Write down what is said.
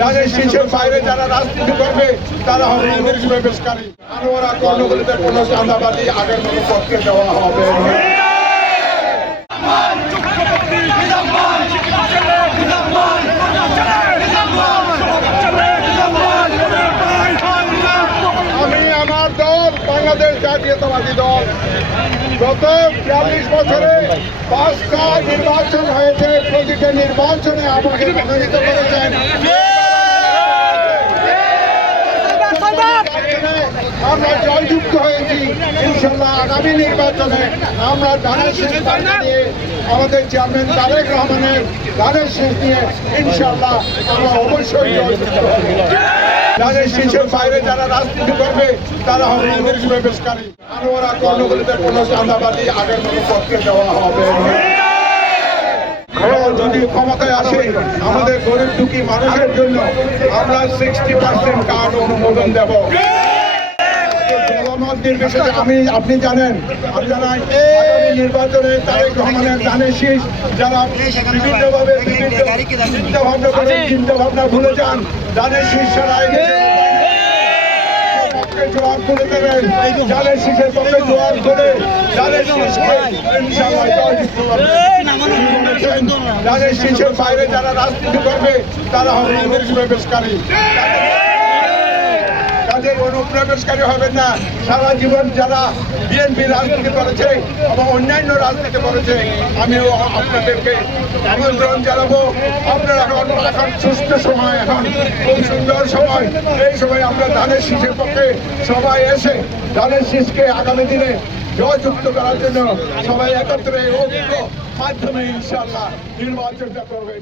যাদের শীর্ষের বাইরে যারা রাজনীতি করবে, তারা হবে অনুপ্রবেশকারী আনোয়ারা কর্ণগুলিতে কোনো চাঁদাবাজি আগের মতো করতে দেওয়া হবে আমি আমার দল, বাংলাদেশ জাতীয়তাবাদী দল। গত বিয়াল্লিশ বছরে পাঁচটা নির্বাচন হয়েছে, প্রতিটা নির্বাচনে আমাকে মনোনীত করেছেন। আমরা জয়যুক্ত হয়েছি। ইনশাল্লাহ আগামী নির্বাচনে আমরা ধানের শেষ দিয়ে আমাদের চেয়ারম্যান তারেক রহমানের ধানের শেষ দিয়ে ইনশাল্লাহ আমরা অবশ্যই যাদের বাইরে যারা রাজনীতি করবে, তারা কোনো আগের মতো যদি ক্ষমতায় আসে, আমাদের গরিব দুঃখী মানুষের জন্য আমরা সিক্সটি পার্সেন্ট কার্ড অনুমোদন দেব। নির্বিশেষে আমি আপনি জানেন আগামী নির্বাচনে তারেক রহমানের শীষ যারা বিভিন্নভাবে বিভিন্ন চিন্তা ভাবনা করেন চিন্তা ভাবনা ভুলে যান ধানের শীষ জোয়ার করে দেবেন। শীষের পক্ষে জোয়ার করে। যাদের শীর্ষের বাইরে যারা রাজনীতি করবে তারা হবে অনুপ্রবেশকারী অনুপ্রবেশকারী হবেন না। সারা জীবন যারা বিএনপি রাজনীতি করেছে এবং অন্যান্য রাজনীতি করেছে, আমিও আপনাদেরকে আমন্ত্রণ জানাব। আপনারা এখন এখন সুস্থ সময় এখন, খুব সুন্দর সময়। এই সময় আমরা ধানের শীষের পক্ষে সবাই এসে ধানের শীষকে আগামী দিনে জয়যুক্ত করার জন্য সবাই একত্রে ঐক্য মাধ্যমে ইনশাল্লাহ নির্বাচনটা করবেন।